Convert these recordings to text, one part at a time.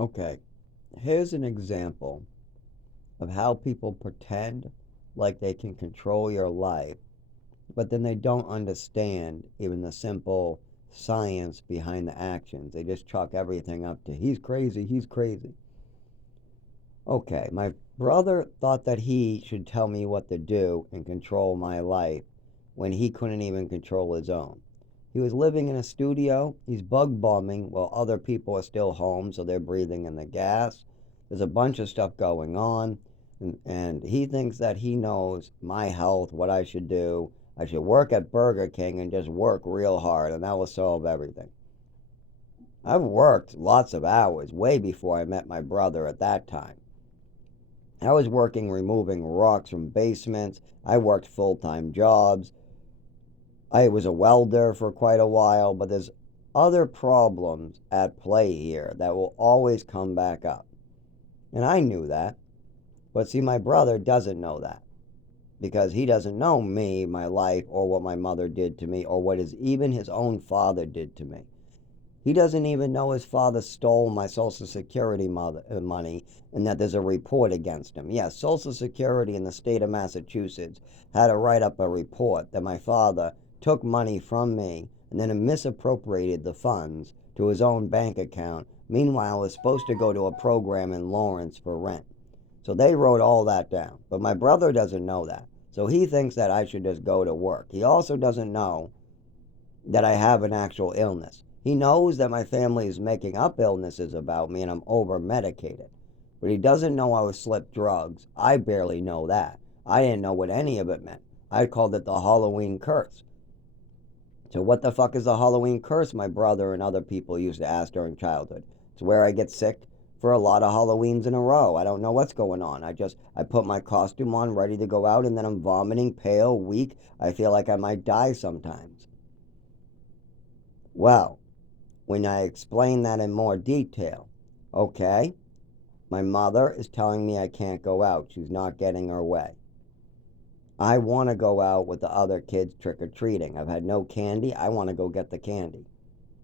Okay, here's an example of how people pretend like they can control your life, but then they don't understand even the simple science behind the actions. They just chalk everything up to he's crazy, he's crazy. Okay, my brother thought that he should tell me what to do and control my life when he couldn't even control his own. He was living in a studio. He's bug bombing while other people are still home, so they're breathing in the gas. There's a bunch of stuff going on, and he thinks that he knows my health, what I should do. I should work at Burger King and just work real hard, and that will solve everything. I've worked lots of hours way before I met my brother at that time. I was working removing rocks from basements. I worked full time jobs. I was a welder for quite a while, but there's other problems at play here that will always come back up. And I knew that. But see, my brother doesn't know that because he doesn't know me, my life, or what my mother did to me, or what even his own father did to me. He doesn't even know his father stole my Social Security money and that there's a report against him. Yes, Social Security in the state of Massachusetts had to write up a report that my father took money from me and then misappropriated the funds to his own bank account. Meanwhile, it was supposed to go to a program in Lawrence for rent. So they wrote all that down. But my brother doesn't know that. So he thinks that I should just go to work. He also doesn't know that I have an actual illness. He knows that my family is making up illnesses about me and I'm over medicated. But he doesn't know I was slipped drugs. I barely know that. I didn't know what any of it meant. I called it the Halloween curse. So what the fuck is the Halloween curse? My brother and other people used to ask during childhood. It's where I get sick for a lot of Halloweens in a row. I don't know what's going on. I put my costume on, ready to go out, and then I'm vomiting, pale, weak. I feel like I might die sometimes. Well, when I explain that in more detail, okay, my mother is telling me I can't go out. She's not getting her way. I want to go out with the other kids trick or treating. I've had no candy. I want to go get the candy.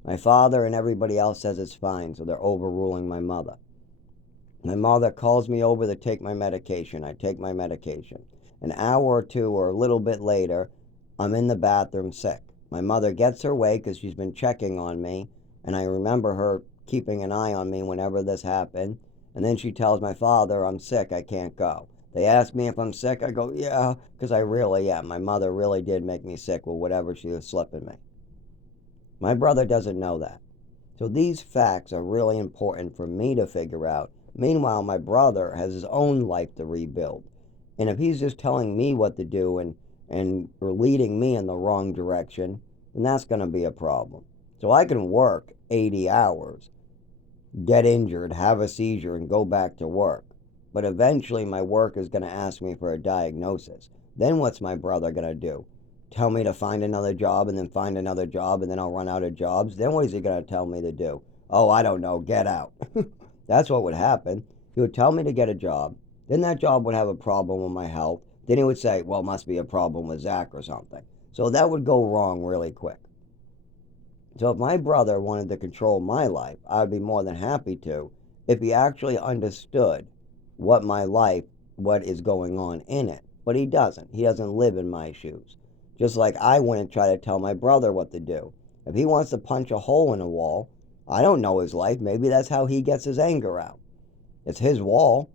My father and everybody else says it's fine, so they're overruling my mother. My mother calls me over to take my medication. I take my medication. An hour or two or a little bit later, I'm in the bathroom sick. My mother gets her way because she's been checking on me, and I remember her keeping an eye on me whenever this happened. And then she tells my father, I'm sick, I can't go. They ask me if I'm sick. I go, yeah, because I really am. My mother really did make me sick with whatever she was slipping me. My brother doesn't know that. So these facts are really important for me to figure out. Meanwhile, my brother has his own life to rebuild. And if he's just telling me what to do and or leading me in the wrong direction, then that's going to be a problem. So I can work 80 hours, get injured, have a seizure, and go back to work. But eventually, my work is going to ask me for a diagnosis. Then what's my brother going to do? Tell me to find another job and then find another job and then I'll run out of jobs? Then what is he going to tell me to do? Oh, I don't know, get out. That's what would happen. He would tell me to get a job. Then that job would have a problem with my health. Then he would say, well, it must be a problem with Zach or something. So that would go wrong really quick. So if my brother wanted to control my life, I would be more than happy to if he actually understood what my life, what is going on in it. But he doesn't. He doesn't live in my shoes. Just like I wouldn't try to tell my brother what to do. If he wants to punch a hole in a wall, I don't know his life. Maybe that's how he gets his anger out. It's his wall.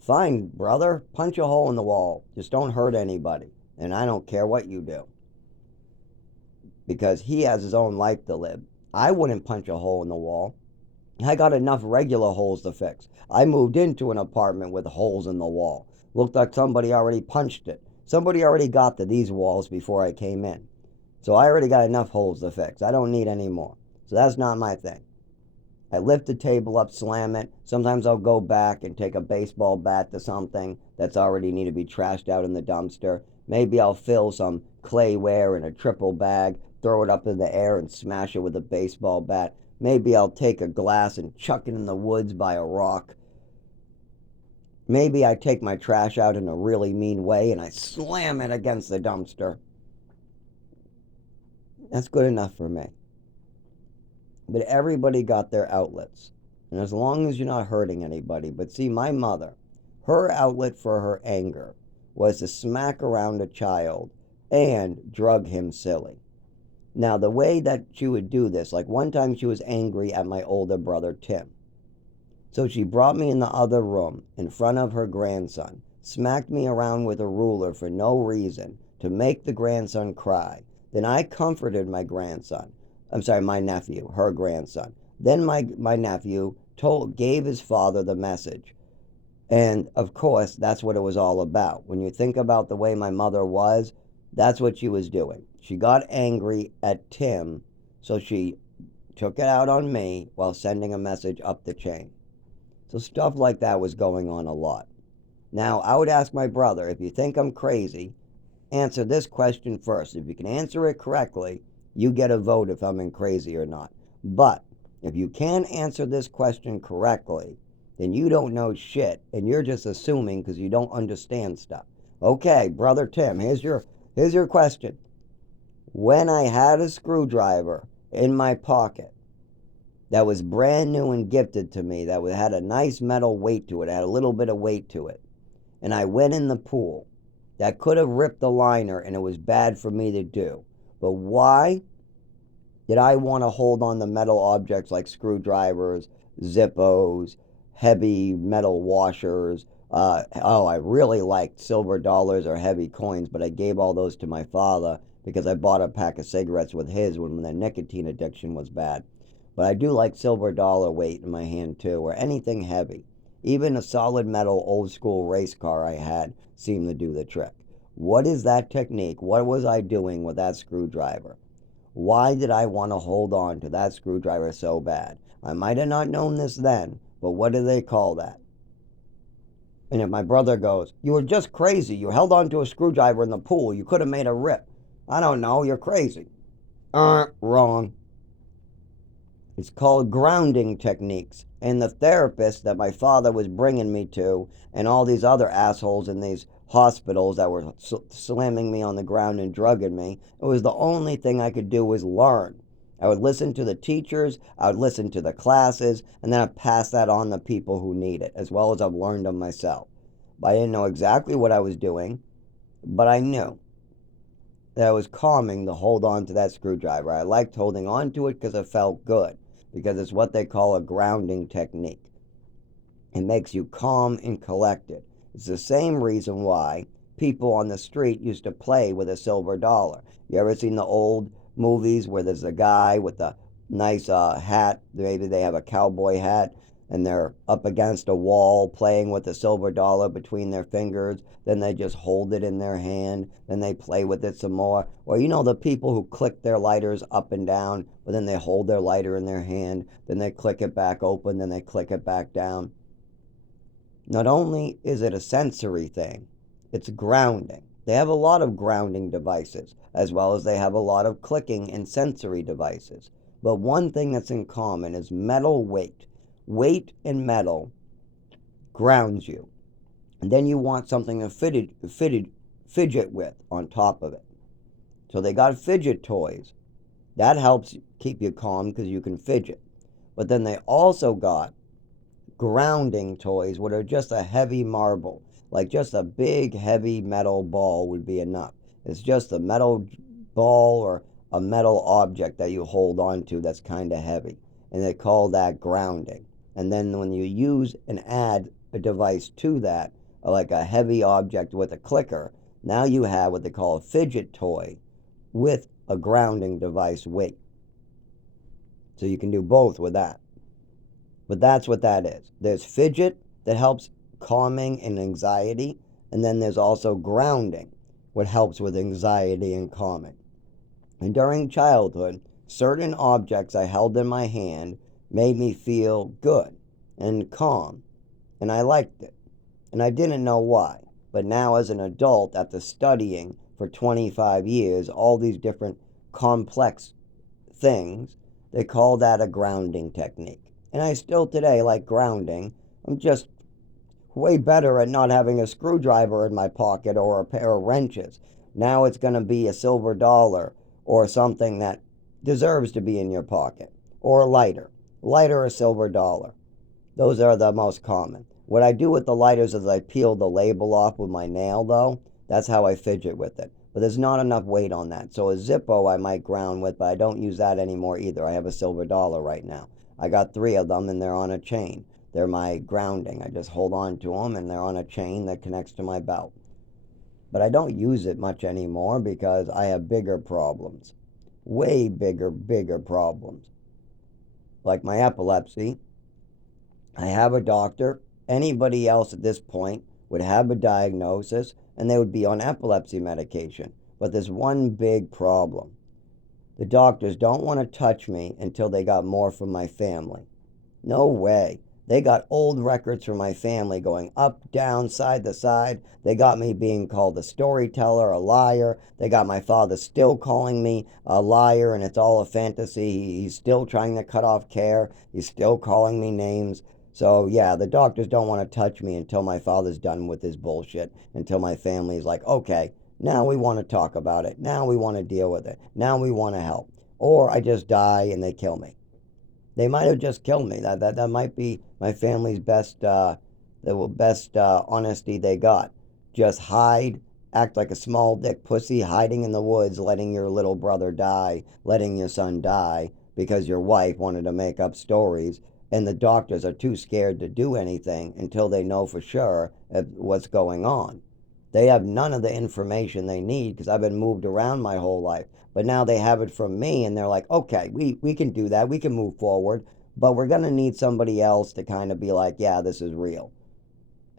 Fine, brother, punch a hole in the wall. Just don't hurt anybody. And I don't care what you do because he has his own life to live. I wouldn't punch a hole in the wall. I got enough regular holes to fix. I moved into an apartment with holes in the wall. Looked like somebody already punched it. Somebody already got to these walls before I came in. So I already got enough holes to fix. I don't need any more. So that's not my thing. I lift the table up, slam it. Sometimes I'll go back and take a baseball bat to something that's already need to be trashed out in the dumpster. Maybe I'll fill some clayware in a triple bag, throw it up in the air and smash it with a baseball bat. Maybe I'll take a glass and chuck it in the woods by a rock. Maybe I take my trash out in a really mean way and I slam it against the dumpster. That's good enough for me. But everybody got their outlets. and as long as you're not hurting anybody. But see, my mother, her outlet for her anger was to smack around a child and drug him silly. Now, the way that she would do this, like one time she was angry at my older brother, Tim. So she brought me in the other room in front of her grandson, smacked me around with a ruler for no reason to make the grandson cry. Then I comforted my grandson. I'm sorry, my nephew, her grandson. Then my nephew gave his father the message. And of course, that's what it was all about. When you think about the way my mother was, that's what she was doing. She got angry at Tim, so she took it out on me while sending a message up the chain. So stuff like that was going on a lot. Now, I would ask my brother, if you think I'm crazy, answer this question first. If you can answer it correctly, you get a vote if I'm crazy or not. But if you can't answer this question correctly, then you don't know shit, and you're just assuming because you don't understand stuff. Okay, brother Tim, here's your question. When I had a screwdriver in my pocket that was brand new and gifted to me, that had a nice metal weight to it, had a little bit of weight to it, and I went in the pool, that could have ripped the liner, and it was bad for me to do. But why did I want to hold on to metal objects like screwdrivers, Zippos, heavy metal washers? I really liked silver dollars or heavy coins, but I gave all those to my father because I bought a pack of cigarettes with his when the nicotine addiction was bad. But I do like silver dollar weight in my hand too, or anything heavy. Even a solid metal old school race car I had seemed to do the trick. What is that technique? What was I doing with that screwdriver? Why did I want to hold on to that screwdriver so bad? I might have not known this then, but what do they call that? And if my brother goes, "You were just crazy. You held on to a screwdriver in the pool. You could have made a rip." I don't know. You're crazy. Wrong. It's called grounding techniques. And the therapist that my father was bringing me to, and all these other assholes in these hospitals that were slamming me on the ground and drugging me, it was the only thing I could do was learn. I would listen to the teachers, I would listen to the classes, and then I'd pass that on to people who need it, as well as I've learned them myself. But I didn't know exactly what I was doing, but I knew that I was calming to hold on to that screwdriver. I liked holding on to it because it felt good, because it's what they call a grounding technique. It makes you calm and collected. It's the same reason why people on the street used to play with a silver dollar. You ever seen the old movies where there's a guy with a nice hat? Maybe they have a cowboy hat, and they're up against a wall playing with a silver dollar between their fingers. Then they just hold it in their hand. Then they play with it some more. Or you know the people who click their lighters up and down, but then they hold their lighter in their hand. Then they click it back open. Then they click it back down. Not only is it a sensory thing, it's grounding. They have a lot of grounding devices, as well as they have a lot of clicking and sensory devices. But one thing that's in common is metal weight. Weight and metal grounds you. And then you want something to fidget with on top of it. So they got fidget toys. That helps keep you calm because you can fidget. But then they also got grounding toys, which are just a heavy marble. Like just a big heavy metal ball would be enough. It's just a metal ball or a metal object that you hold on to that's kind of heavy. And they call that grounding. And then when you use and add a device to that, like a heavy object with a clicker, now you have what they call a fidget toy with a grounding device weight. So you can do both with that. But that's what that is. There's fidget that helps calming and anxiety, and then there's also grounding, what helps with anxiety and calming. And during childhood, certain objects I held in my hand made me feel good and calm, and I liked it. And I didn't know why. But now as an adult, after studying for 25 years all these different complex things, they call that a grounding technique. And I still today like grounding. I'm just way better at not having a screwdriver in my pocket or a pair of wrenches. Now it's going to be a silver dollar or something that deserves to be in your pocket, or a lighter. Lighter or silver dollar. Those are the most common. What I do with the lighters is I peel the label off with my nail, though. That's how I fidget with it. But there's not enough weight on that. So a Zippo I might ground with, but I don't use that anymore either. I have a silver dollar right now. I got 3 of them, and they're on a chain. They're my grounding. I just hold on to them, and they're on a chain that connects to my belt. But I don't use it much anymore because I have bigger problems. Way bigger problems. Like my epilepsy. I have a doctor. Anybody else at this point would have a diagnosis and they would be on epilepsy medication. But there's one big problem. The doctors don't want to touch me until they got more from my family. No way. They got old records from my family going up, down, side to side. They got me being called a storyteller, a liar. They got my father still calling me a liar, and it's all a fantasy. He's still trying to cut off care. He's still calling me names. So, yeah, the doctors don't want to touch me until my father's done with his bullshit, until my family's like, okay, now we want to talk about it. Now we want to deal with it. Now we want to help. Or I just die and they kill me. They might have just killed me. That might be my family's best honesty they got. Just hide, act like a small dick pussy, hiding in the woods, letting your little brother die, letting your son die because your wife wanted to make up stories, and the doctors are too scared to do anything until they know for sure what's going on. They have none of the information they need because I've been moved around my whole life. But now they have it from me and they're like, okay, we can do that. We can move forward. But we're going to need somebody else to kind of be like, yeah, this is real.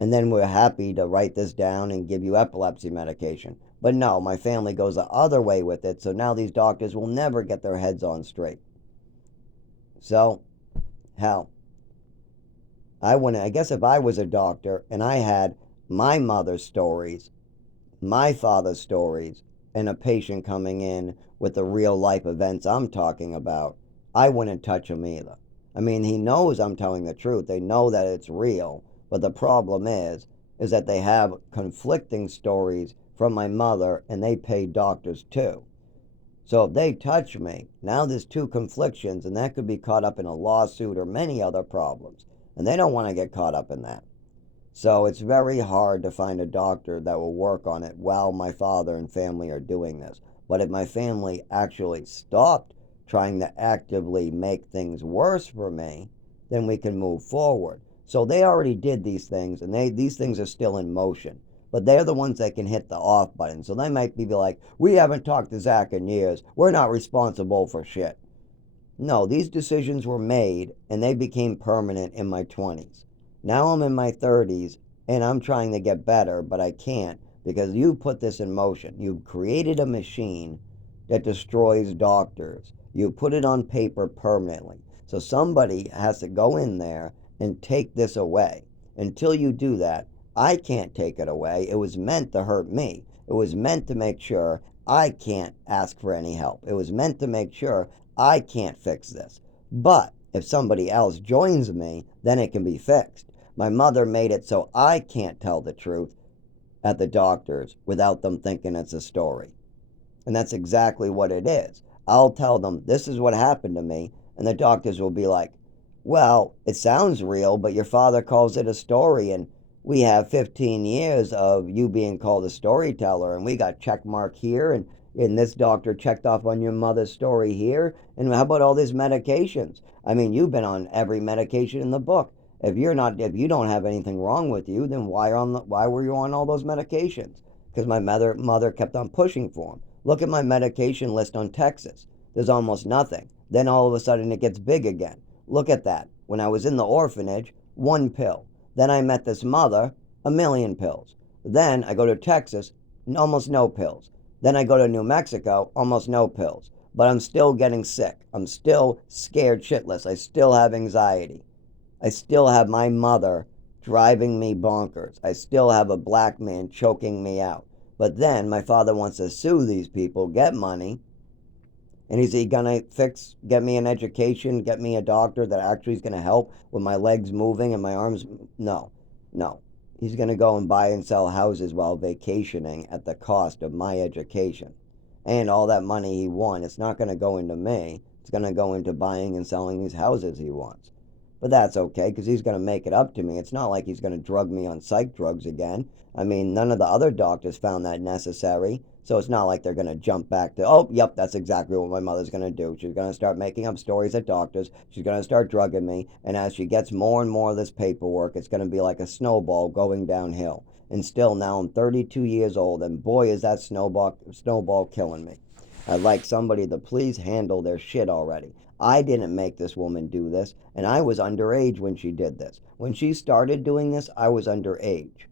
And then we're happy to write this down and give you epilepsy medication. But no, my family goes the other way with it. So now these doctors will never get their heads on straight. So, hell, I guess if I was a doctor and I had my mother's stories, my father's stories, and a patient coming in with the real life events I'm talking about, I wouldn't touch him either. I mean, he knows I'm telling the truth. They know that it's real. But the problem is that they have conflicting stories from my mother and they pay doctors too. So if they touch me, now there's two conflictions and that could be caught up in a lawsuit or many other problems. And they don't want to get caught up in that. So it's very hard to find a doctor that will work on it while my father and family are doing this. But if my family actually stopped trying to actively make things worse for me, then we can move forward. So they already did these things, and these things are still in motion. But they're the ones that can hit the off button. So they might be like, we haven't talked to Zach in years. We're not responsible for shit. No, these decisions were made, and they became permanent in my 20s. Now I'm in my 30s, and I'm trying to get better, but I can't because you put this in motion. You created a machine that destroys doctors. You put it on paper permanently. So somebody has to go in there and take this away. Until you do that, I can't take it away. It was meant to hurt me. It was meant to make sure I can't ask for any help. It was meant to make sure I can't fix this. But if somebody else joins me, then it can be fixed. My mother made it so I can't tell the truth at the doctors without them thinking it's a story. And that's exactly what it is. I'll tell them, this is what happened to me, and the doctors will be like, well, it sounds real, but your father calls it a story, and we have 15 years of you being called a storyteller, and we got check mark here, and this doctor checked off on your mother's story here, and how about all these medications? I mean, you've been on every medication in the book. If you don't have anything wrong with you, then why were you on all those medications? Because my mother kept on pushing for them. Look at my medication list on Texas. There's almost nothing. Then all of a sudden it gets big again. Look at that. When I was in the orphanage, 1 pill. Then I met this mother, 1,000,000 pills. Then I go to Texas, almost no pills. Then I go to New Mexico, almost no pills. But I'm still getting sick. I'm still scared shitless. I still have anxiety. I still have my mother driving me bonkers. I still have a black man choking me out. But then my father wants to sue these people, get money, and is he going to get me an education, get me a doctor that actually is going to help with my legs moving and my arms? No, no. He's going to go and buy and sell houses while vacationing at the cost of my education. And all that money he won, it's not going to go into me. It's going to go into buying and selling these houses he wants. But that's okay because he's going to make it up to me. It's not like he's going to drug me on psych drugs again. I mean, none of the other doctors found that necessary. So it's not like they're going to jump back to, oh, yep, that's exactly what my mother's going to do. She's going to start making up stories at doctors. She's going to start drugging me. And as she gets more and more of this paperwork, it's going to be like a snowball going downhill. And still, now I'm 32 years old, and boy, is that snowball killing me. I'd like somebody to please handle their shit already. I didn't make this woman do this, and I was underage when she did this. When she started doing this, I was underage.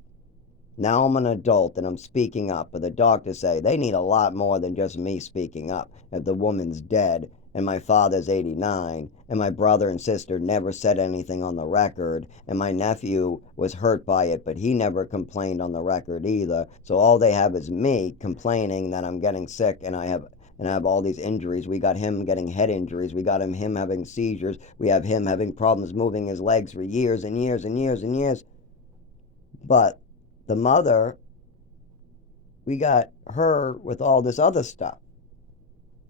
Now I'm an adult and I'm speaking up, but the doctors say they need a lot more than just me speaking up. If the woman's dead, and my father's 89, and my brother and sister never said anything on the record, and my nephew was hurt by it, but he never complained on the record either. So all they have is me complaining that I'm getting sick and I have all these injuries. We got him getting head injuries. We got him having seizures. We have him having problems moving his legs for years and years and years and years. But the mother, we got her with all this other stuff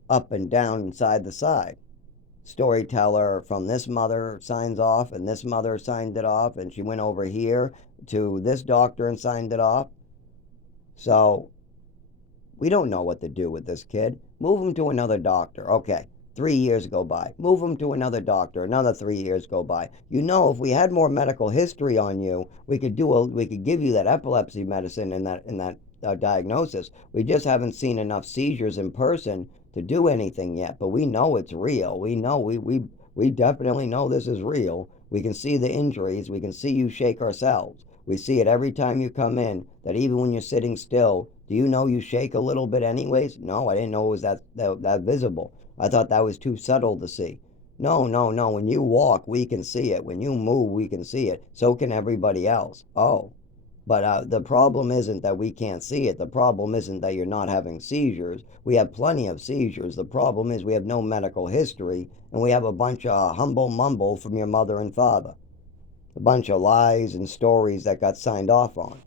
up and down inside the side. Storyteller from this mother signs off, and this mother signed it off, and she went over here to this doctor and signed it off. So we don't know what to do with this kid. Move him to another doctor. Okay, 3 years go by. Move him to another doctor. Another 3 years go by. You know, if we had more medical history on you, we could give you that epilepsy medicine and that diagnosis. We just haven't seen enough seizures in person to do anything yet. But we know it's real. We know we definitely know this is real. We can see the injuries. We can see you shake ourselves. We see it every time you come in, that even when you're sitting still, do you know you shake a little bit anyways? No, I didn't know it was that visible. I thought that was too subtle to see. No, no, no. When you walk, we can see it. When you move, we can see it. So can everybody else. Oh. But the problem isn't that we can't see it. The problem isn't that you're not having seizures. We have plenty of seizures. The problem is we have no medical history, and we have a bunch of humble mumble from your mother and father. A bunch of lies and stories that got signed off on.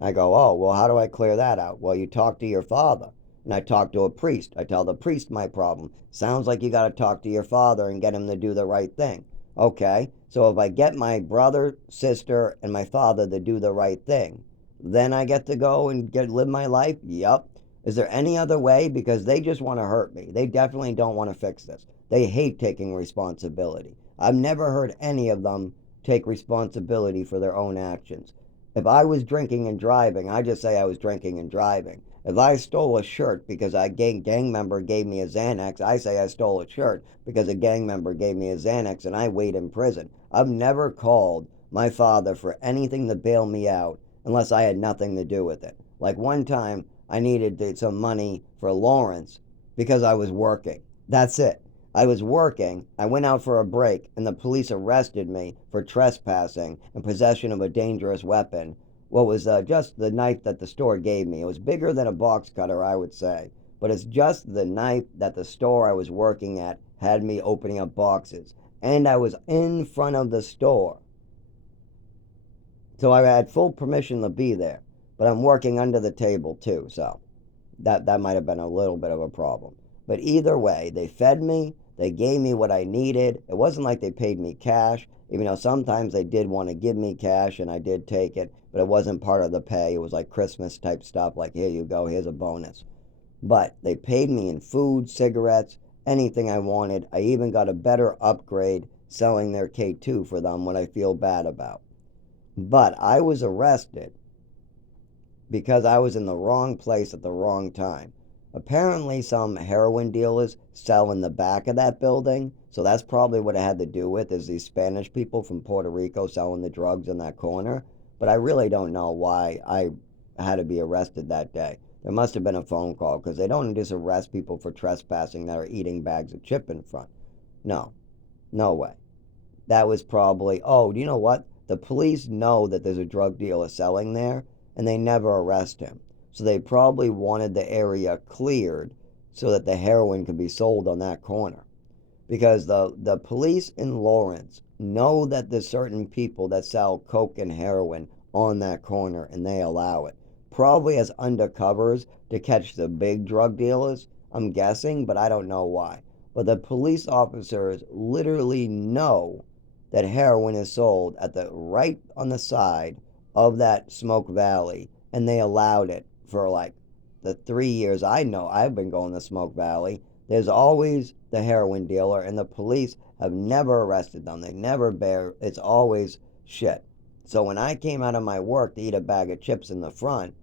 I go, oh, well, how do I clear that out? Well, you talk to your father. And I talk to a priest. I tell the priest my problem. Sounds like you got to talk to your father and get him to do the right thing. Okay, so if I get my brother, sister, and my father to do the right thing, then I get to go and live my life? Yup. Is there any other way? Because they just want to hurt me. They definitely don't want to fix this. They hate taking responsibility. I've never heard any of them take responsibility for their own actions. If I was drinking and driving, I just say I was drinking and driving. If I stole a shirt because a gang member gave me a Xanax, I say I stole a shirt because a gang member gave me a Xanax and I wait in prison. I've never called my father for anything to bail me out unless I had nothing to do with it. Like one time, I needed some money for Lawrence because I was working. That's it. I was working, I went out for a break, and the police arrested me for trespassing and possession of a dangerous weapon. What was just the knife that the store gave me. It was bigger than a box cutter, I would say. But it's just the knife that the store I was working at had me opening up boxes. And I was in front of the store. So I had full permission to be there. But I'm working under the table too, so that might have been a little bit of a problem. But either way, they fed me. They gave me what I needed. It wasn't like they paid me cash, even though sometimes they did want to give me cash and I did take it, but it wasn't part of the pay. It was like Christmas type stuff, like here you go, here's a bonus. But they paid me in food, cigarettes, anything I wanted. I even got a better upgrade selling their K2 for them, what I feel bad about. But I was arrested because I was in the wrong place at the wrong time. Apparently, some heroin dealers sell in the back of that building, so that's probably what it had to do with, is these Spanish people from Puerto Rico selling the drugs in that corner. But I really don't know why I had to be arrested that day. There must have been a phone call, because they don't just arrest people for trespassing that are eating bags of chip in front. No, no way. That was probably, oh, do you know what? The police know that there's a drug dealer selling there, and they never arrest him. So they probably wanted the area cleared so that the heroin could be sold on that corner. Because the police in Lawrence know that there's certain people that sell coke and heroin on that corner, and they allow it. Probably as undercovers to catch the big drug dealers, I'm guessing, but I don't know why. But the police officers literally know that heroin is sold at the right on the side of that Smoke Valley, and they allowed it for like the 3 years I know I've been going to Smoke Valley. There's always the heroin dealer, and the police have never arrested them. They never bear. It's always shit. So when I came out of my work to eat a bag of chips in the front,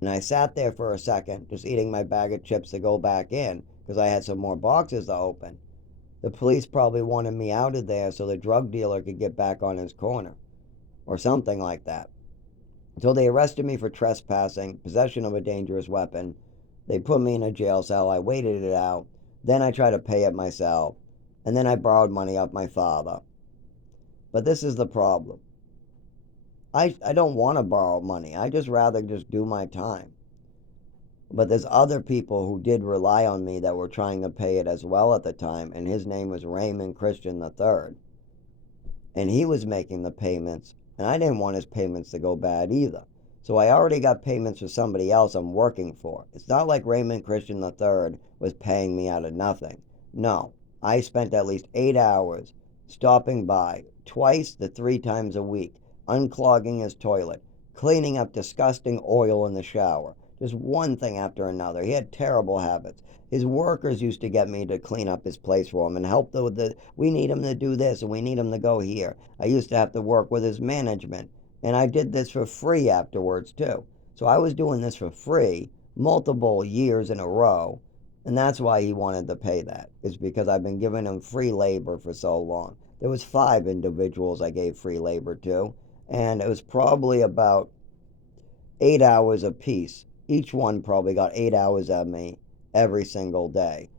and I sat there for a second, just eating my bag of chips to go back in because I had some more boxes to open. The police probably wanted me out of there so the drug dealer could get back on his corner or something like that. So they arrested me for trespassing, possession of a dangerous weapon. They put me in a jail cell. I waited it out. Then I tried to pay it myself. And then I borrowed money off my father. But this is the problem. I don't want to borrow money. I just rather just do my time. But there's other people who did rely on me that were trying to pay it as well at the time, and his name was Raymond Christian III. And he was making the payments, and I didn't want his payments to go bad either. So I already got payments for somebody else I'm working for. It's not like Raymond Christian III was paying me out of nothing. No, I spent at least 8 hours stopping by twice to 3 times a week, unclogging his toilet, cleaning up disgusting oil in the shower. Just one thing after another. He had terrible habits. His workers used to get me to clean up his place for him and help with we need him to do this and we need him to go here. I used to have to work with his management, and I did this for free afterwards too. So I was doing this for free multiple years in a row, and that's why he wanted to pay that. It's because I've been giving him free labor for so long. There was 5 individuals I gave free labor to, and it was probably about 8 hours apiece. Each one probably got 8 hours of me every single day,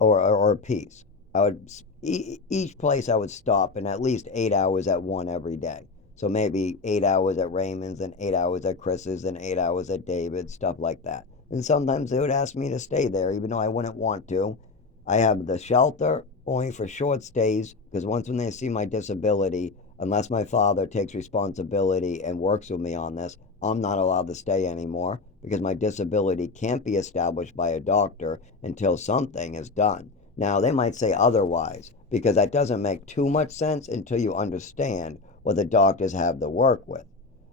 or a piece. I would each place I would stop and at least 8 hours at one every day. So maybe 8 hours at Raymond's and 8 hours at Chris's and 8 hours at David's, stuff like that. And sometimes they would ask me to stay there, even though I wouldn't want to. I have the shelter only for short stays because once when they see my disability, unless my father takes responsibility and works with me on this, I'm not allowed to stay anymore because my disability can't be established by a doctor until something is done. Now, they might say otherwise because that doesn't make too much sense until you understand what the doctors have to work with.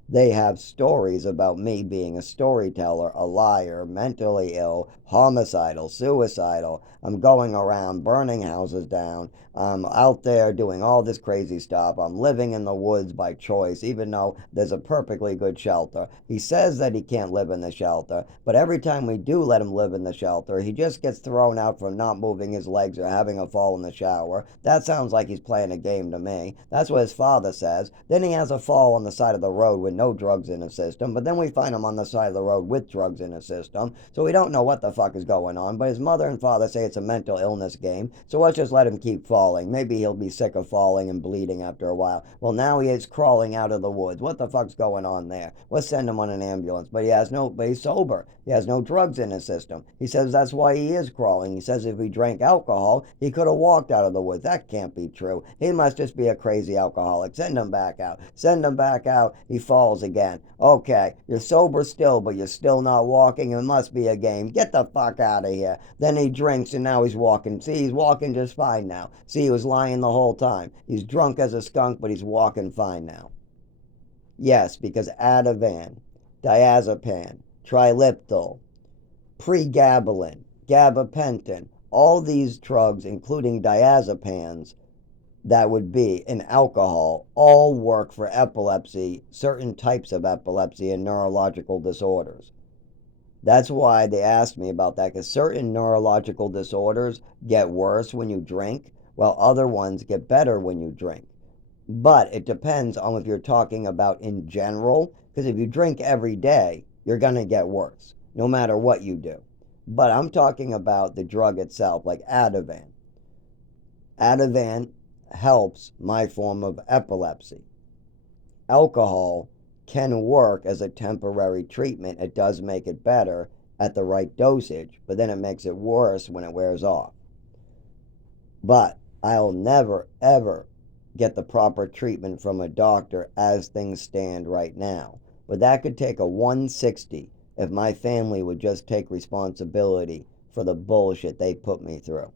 They have stories about me being a storyteller, a liar, mentally ill, homicidal, suicidal. I'm going around burning houses down. I'm out there doing all this crazy stuff. I'm living in the woods by choice, even though there's a perfectly good shelter. He says that he can't live in the shelter, but every time we do let him live in the shelter, he just gets thrown out for not moving his legs or having a fall in the shower. That sounds like he's playing a game to me. That's what his father says. Then he has a fall on the side of the road with no drugs in his system, but then we find him on the side of the road with drugs in his system, so we don't know what the fuck is going on, but his mother and father say it's a mental illness game, so let's just let him keep falling. Maybe he'll be sick of falling and bleeding after a while. Well, now he is crawling out of the woods. What the fuck's going on there? Let's send him on an ambulance, but he's sober. He has no drugs in his system. He says that's why he is crawling. He says if he drank alcohol, he could have walked out of the woods. That can't be true. He must just be a crazy alcoholic. Send him back out. Send him back out. He falls again. Okay, you're sober still, but you're still not walking. It must be a game. Get the fuck out of here. Then he drinks and now he's walking. See, he's walking just fine now. See, he was lying the whole time. He's drunk as a skunk, but he's walking fine now. Yes, because Ativan, diazepam, triliptal, pregabalin, gabapentin, all these drugs, including diazepams, that would be in alcohol, all work for epilepsy, certain types of epilepsy, and neurological disorders. That's why they asked me about that, because certain neurological disorders get worse when you drink, while other ones get better when you drink. But it depends on if you're talking about in general, because if you drink every day, you're going to get worse, no matter what you do. But I'm talking about the drug itself, like Ativan. Ativan helps my form of epilepsy. Alcohol can work as a temporary treatment. It does make it better at the right dosage, but then it makes it worse when it wears off. But I'll never, ever get the proper treatment from a doctor as things stand right now. But that could take a 160 if my family would just take responsibility for the bullshit they put me through.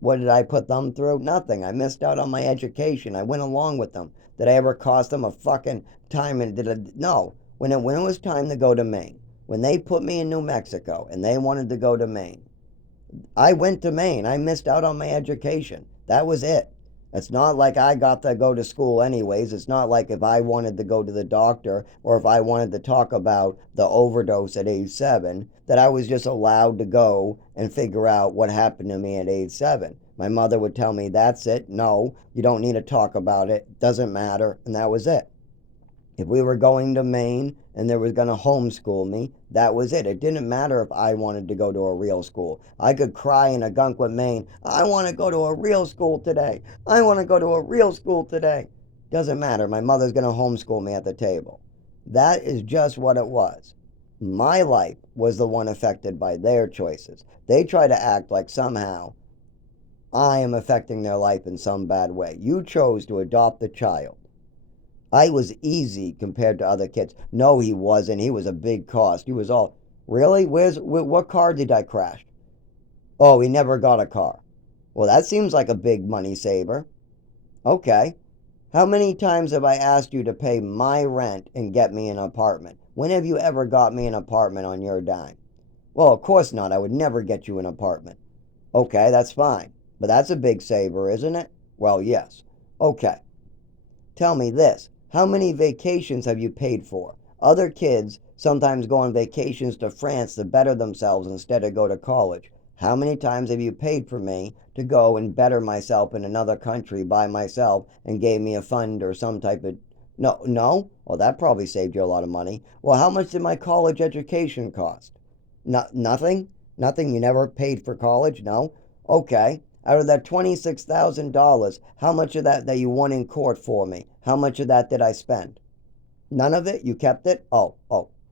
What did I put them through? Nothing. I missed out on my education. I went along with them. Did I ever cost them a fucking time? And did it? No. When it was time to go to Maine, when they put me in New Mexico and they wanted to go to Maine, I went to Maine. I missed out on my education. That was it. It's not like I got to go to school anyways. It's not like if I wanted to go to the doctor or if I wanted to talk about the overdose at age 7, that I was just allowed to go and figure out what happened to me at age 7. My mother would tell me, that's it. No, you don't need to talk about it. Doesn't matter. And that was it. If we were going to Maine and they was going to homeschool me, that was it. It didn't matter if I wanted to go to a real school. I could cry in Algonquin, Maine, I want to go to a real school today. I want to go to a real school today. Doesn't matter. My mother's going to homeschool me at the table. That is just what it was. My life was the one affected by their choices. They try to act like somehow I am affecting their life in some bad way. You chose to adopt a child. I was easy compared to other kids. No, he wasn't. He was a big cost. He was all, really? What car did I crash? Oh, he never got a car. Well, that seems like a big money saver. Okay. How many times have I asked you to pay my rent and get me an apartment? When have you ever got me an apartment on your dime? Well, of course not. I would never get you an apartment. Okay, that's fine. But that's a big saver, isn't it? Well, yes. Okay. Tell me this. How many vacations have you paid for? Other kids sometimes go on vacations to France to better themselves instead of go to college. How many times have you paid for me to go and better myself in another country by myself and gave me a fund or some type of... No, no? Well, that probably saved you a lot of money. Well, how much did my college education cost? No, nothing? Nothing? You never paid for college? No? Okay. Out of that $26,000, how much of that you won in court for me? How much of that did I spend? None of it? You kept it? Oh,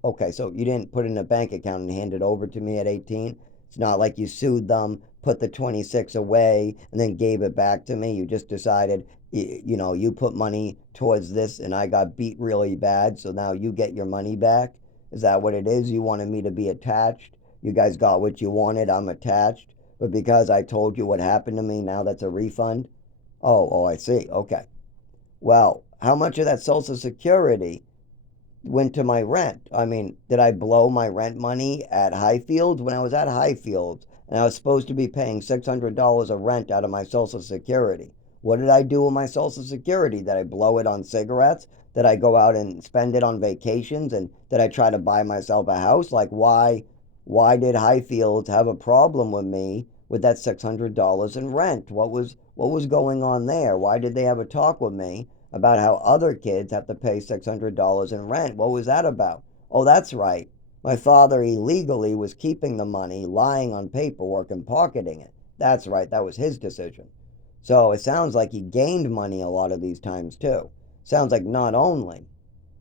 okay. So you didn't put it in a bank account and hand it over to me at 18? It's not like you sued them, put the 26 away, and then gave it back to me. You just decided, you put money towards this and I got beat really bad, so now you get your money back? Is that what it is? You wanted me to be attached? You guys got what you wanted, I'm attached. But because I told you what happened to me, now that's a refund? Oh, I see. Okay. Well, how much of that Social Security went to my rent? I mean, did I blow my rent money at Highfields? When I was at Highfields and I was supposed to be paying $600 of rent out of my Social Security, what did I do with my Social Security? Did I blow it on cigarettes? Did I go out and spend it on vacations? And did I try to buy myself a house? Like, why did Highfields have a problem with me with that $600 in rent? What was going on there? Why did they have a talk with me about how other kids have to pay $600 in rent? What was that about? Oh, that's right. My father illegally was keeping the money, lying on paperwork and pocketing it. That's right. That was his decision. So it sounds like he gained money a lot of these times too. Sounds like not only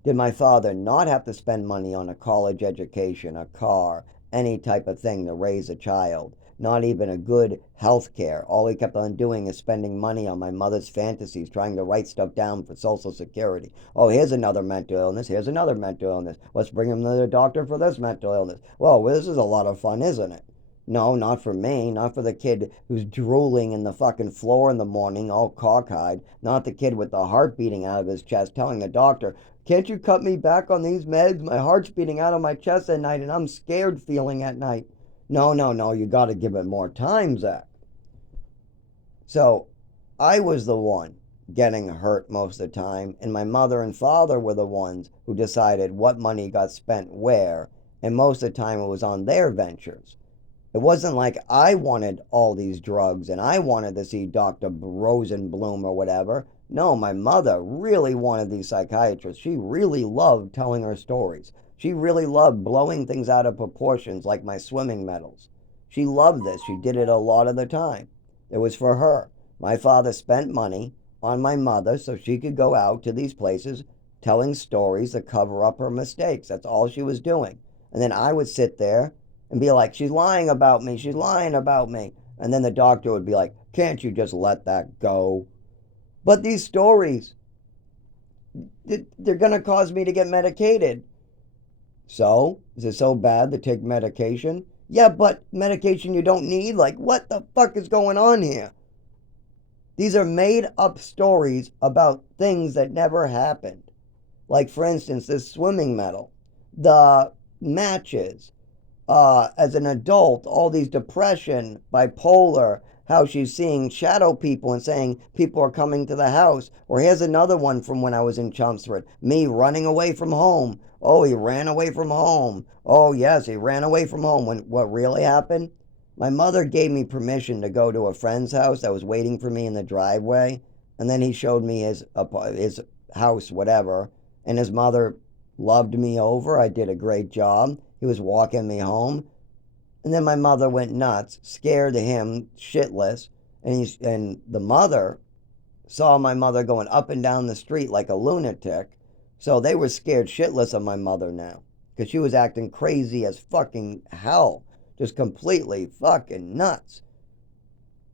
did my father not have to spend money on a college education, a car, any type of thing to raise a child, not even a good health care. All he kept on doing is spending money on my mother's fantasies, trying to write stuff down for Social Security. Oh, here's another mental illness. Here's another mental illness. Let's bring him to the doctor for this mental illness. Well, this is a lot of fun, isn't it? No, not for me. Not for the kid who's drooling in the fucking floor in the morning, all cockeyed. Not the kid with the heart beating out of his chest, telling the doctor, can't you cut me back on these meds? My heart's beating out of my chest at night and I'm scared feeling at night. No, no, no, you got to give it more time, Zach. So I was the one getting hurt most of the time, and my mother and father were the ones who decided what money got spent where, and most of the time it was on their ventures. It wasn't like I wanted all these drugs and I wanted to see Dr. Rosenblum or whatever. No, my mother really wanted these psychiatrists. She really loved telling her stories. She really loved blowing things out of proportions like my swimming medals. She loved this. She did it a lot of the time. It was for her. My father spent money on my mother so she could go out to these places telling stories to cover up her mistakes. That's all she was doing. And then I would sit there and be like, she's lying about me, she's lying about me. And then the doctor would be like, can't you just let that go? But these stories, they're going to cause me to get medicated. So, is it so bad to take medication? Yeah, but medication you don't need? Like, what the fuck is going on here? These are made up stories about things that never happened. Like, for instance, this swimming medal, the matches, as an adult, all these depression, bipolar, how she's seeing shadow people and saying people are coming to the house. Or here's another one from when I was in Chelmsford, me running away from home. Oh, he ran away from home. Oh, yes, he ran away from home. When what really happened? My mother gave me permission to go to a friend's house that was waiting for me in the driveway, and then he showed me his house, whatever. And his mother loved me over. I did a great job. He was walking me home. And then my mother went nuts, scared him shitless. And the mother saw my mother going up and down the street like a lunatic. So they were scared shitless of my mother now. Because she was acting crazy as fucking hell. Just completely fucking nuts.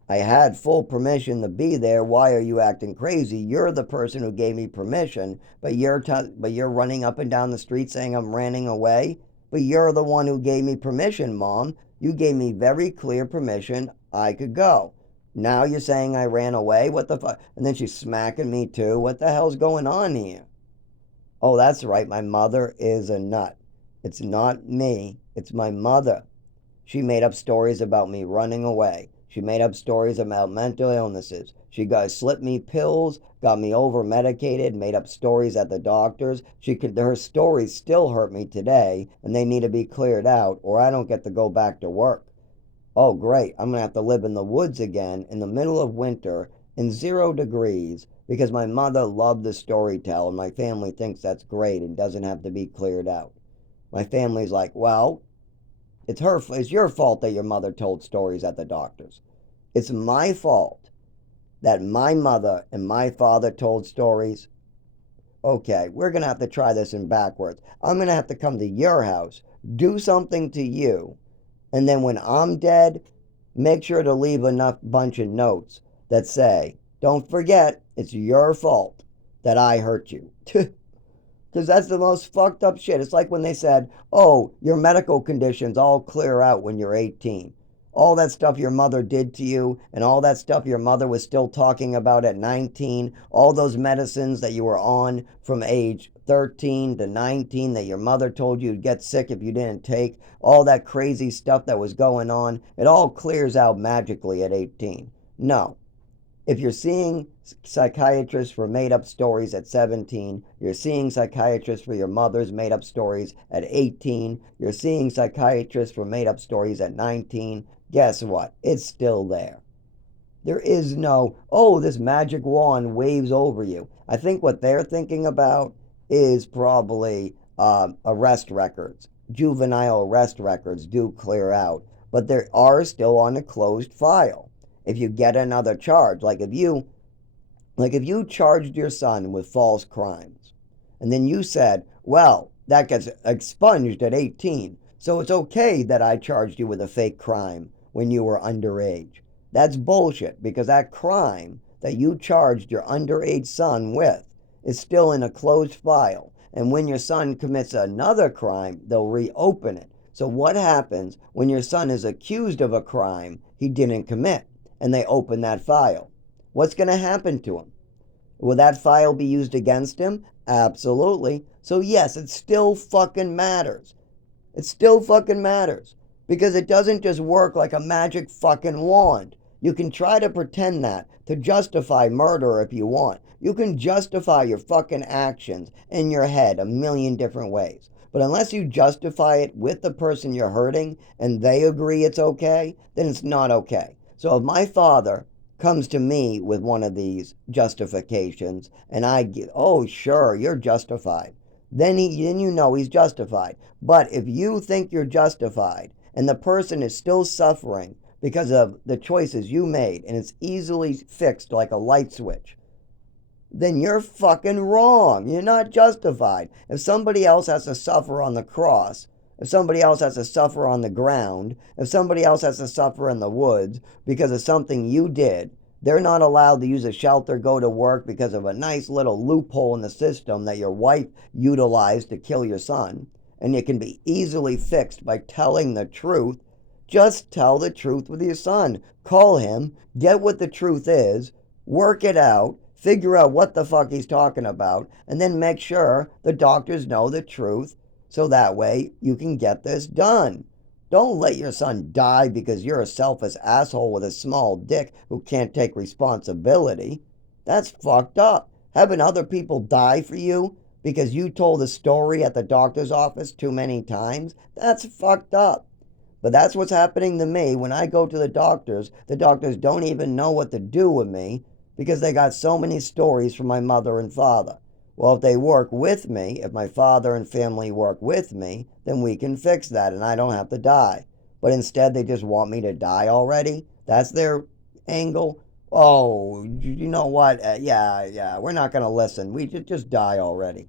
I had full permission to be there. Why are you acting crazy? You're the person who gave me permission, but you're running up and down the street saying I'm running away. But you're the one who gave me permission, Mom. You gave me very clear permission I could go. Now you're saying I ran away? What the fuck? And then she's smacking me too. What the hell's going on here? Oh, that's right. My mother is a nut. It's not me. It's my mother. She made up stories about me running away. She made up stories about mental illnesses. She got slipped me pills, got me over medicated, made up stories at the doctors. Her stories still hurt me today, and they need to be cleared out, or I don't get to go back to work. Oh, great. I'm going to have to live in the woods again in the middle of winter in 0 degrees because my mother loved the storytell, and my family thinks that's great and doesn't have to be cleared out. My family's like, well, it's your fault that your mother told stories at the doctors. It's my fault that my mother and my father told stories. Okay, we're going to have to try this in backwards. I'm going to have to come to your house, do something to you, and then when I'm dead, make sure to leave enough bunch of notes that say, don't forget, it's your fault that I hurt you. Because that's the most fucked up shit. It's like when they said, oh, your medical conditions all clear out when you're 18. All that stuff your mother did to you and all that stuff your mother was still talking about at 19, all those medicines that you were on from age 13 to 19 that your mother told you you'd get sick if you didn't take, all that crazy stuff that was going on, it all clears out magically at 18. No. If you're seeing psychiatrists for made up stories at 17, you're seeing psychiatrists for your mother's made up stories at 18, you're seeing psychiatrists for made up stories at 19, guess what? It's still there. There is no, oh, this magic wand waves over you. I think what they're thinking about is probably arrest records. Juvenile arrest records do clear out, but they are still on a closed file. If you get another charge, like if you charged your son with false crimes, and then you said, well, that gets expunged at 18, so it's okay that I charged you with a fake crime when you were underage. That's bullshit, because that crime that you charged your underage son with is still in a closed file. And when your son commits another crime, they'll reopen it. So what happens when your son is accused of a crime he didn't commit and they open that file? What's going to happen to him? Will that file be used against him? Absolutely. So yes, it still fucking matters. It still fucking matters. Because it doesn't just work like a magic fucking wand. You can try to pretend that to justify murder if you want. You can justify your fucking actions in your head a million different ways. But unless you justify it with the person you're hurting and they agree it's okay, then it's not okay. So if my father comes to me with one of these justifications and I give, oh, sure, you're justified, then you know he's justified. But if you think you're justified and the person is still suffering because of the choices you made and it's easily fixed like a light switch, then you're fucking wrong. You're not justified. If somebody else has to suffer on the cross, if somebody else has to suffer on the ground, if somebody else has to suffer in the woods because of something you did, they're not allowed to use a shelter, go to work because of a nice little loophole in the system that your wife utilized to kill your son. And it can be easily fixed by telling the truth. Just tell the truth with your son. Call him, get what the truth is, work it out, figure out what the fuck he's talking about, and then make sure the doctors know the truth so that way you can get this done. Don't let your son die because you're a selfish asshole with a small dick who can't take responsibility. That's fucked up. Having other people die for you because you told a story at the doctor's office too many times, that's fucked up. But that's what's happening to me when I go to the doctors. The doctors don't even know what to do with me because they got so many stories from my mother and father. Well, if they work with me, if my father and family work with me, then we can fix that and I don't have to die. But instead, they just want me to die already. That's their angle. Oh, you know what? Yeah, we're not going to listen. We just die already.